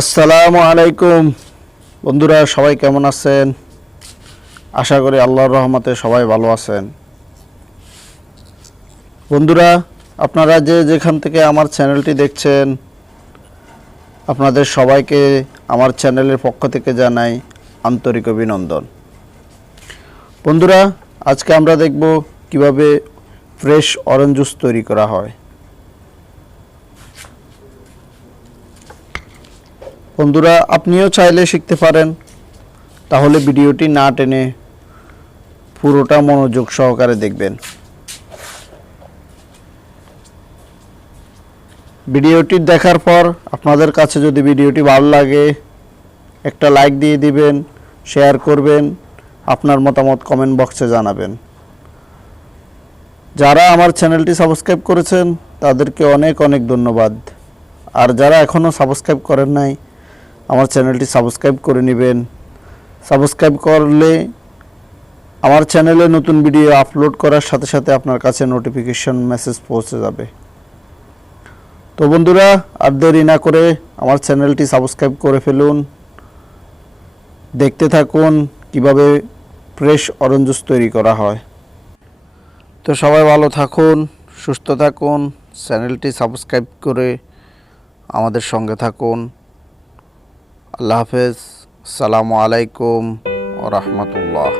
আসসালামু আলাইকুম বন্ধুরা, সবাই কেমন আছেন? আশা করি আল্লাহর রহমতে সবাই ভালো আছেন। বন্ধুরা, আপনারা যে যেখান থেকে আমার চ্যানেলটি দেখছেন, আপনাদের সবাইকে আমার চ্যানেলের পক্ষ থেকে জানাই আন্তরিক অভিনন্দন। বন্ধুরা, আজকে আমরা দেখব কিভাবে ফ্রেশ অরেঞ্জ জুস তৈরি করা হয়। বন্ধুরা, আপনিও চাইলে শিখতে পারেন, তাহলে ভিডিওটি না টেনে পুরোটা মনোযোগ সহকারে দেখবেন। ভিডিওটি দেখার পর আপনাদের কাছে যদি ভিডিওটি ভালো লাগে, একটা লাইক দিয়ে দিবেন, শেয়ার করবেন, আপনার মতামত কমেন্ট বক্সে জানাবেন। যারা আমার চ্যানেলটি সাবস্ক্রাইব করেছেন তাদেরকে অনেক অনেক ধন্যবাদ। আর যারা এখনও সাবস্ক্রাইব করেন নাই, আমার চ্যানেলটি সাবস্ক্রাইব করে নেবেন। সাবস্ক্রাইব করলে আমার চ্যানেলে নতুন ভিডিও আপলোড করার সাথে সাথে আপনার কাছে নোটিফিকেশন মেসেজ পৌঁছে যাবে। তো বন্ধুরা, আর দেরি না করে আমার চ্যানেলটি সাবস্ক্রাইব করে ফেলুন। দেখতে থাকুন কিভাবে ফ্রেশ অরেঞ্জ জুস তৈরি করা হয়। তো সবাই ভালো থাকুন, সুস্থ থাকুন, চ্যানেলটি সাবস্ক্রাইব করে আমাদের সঙ্গে থাকুন। আল্লাহ হাফেজ। আসসালামু আলাইকুম ওয়া রাহমাতুল্লাহ।